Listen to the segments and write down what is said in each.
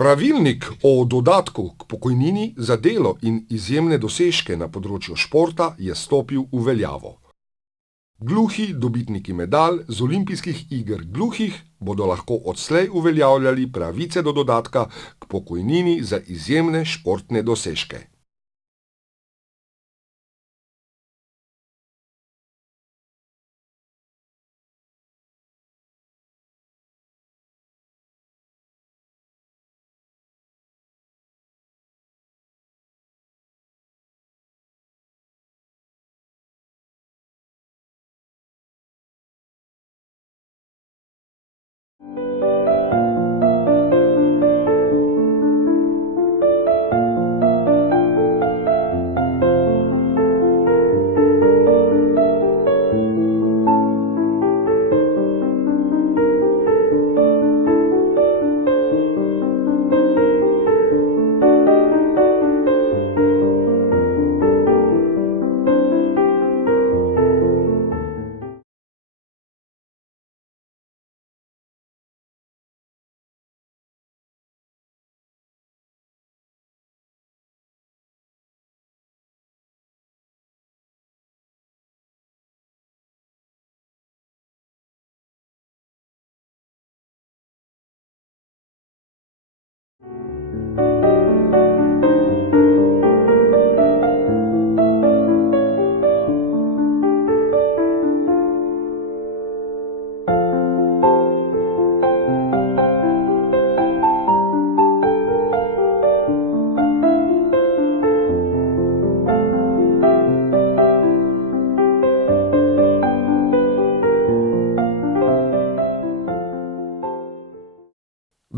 Pravilnik o dodatku k pokojnini za delo in izjemne dosežke na področju športa je stopil v veljavo. Gluhi dobitniki medalj z olimpijskih iger gluhih bodo lahko odslej uveljavljali pravice do dodatka k pokojnini za izjemne športne dosežke.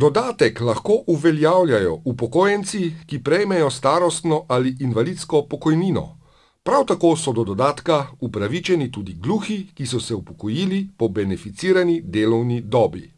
Dodatek lahko uveljavljajo upokojenci, ki prejmejo starostno ali invalidsko pokojnino. Prav tako so do dodatka upravičeni tudi gluhi, ki so se upokojili po beneficirani delovni dobi.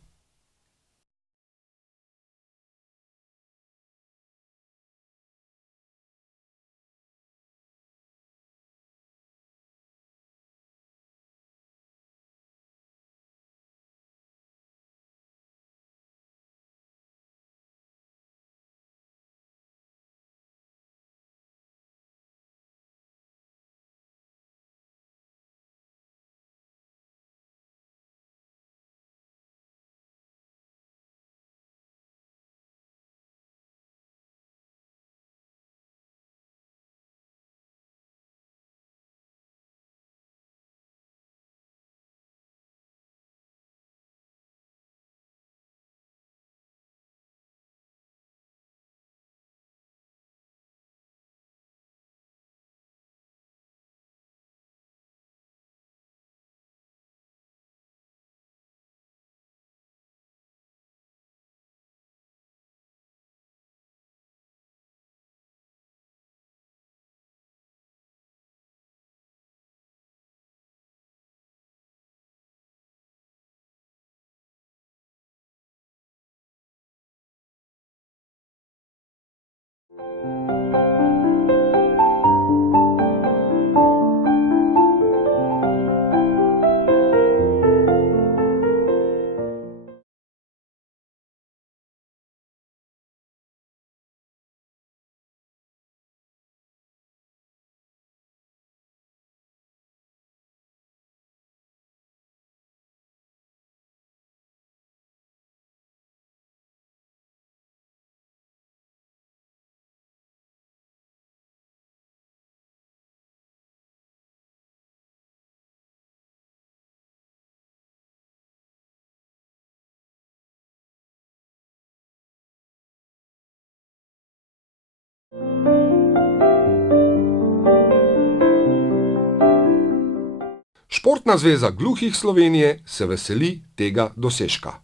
Športna zveza gluhih Slovenije se veseli tega dosežka.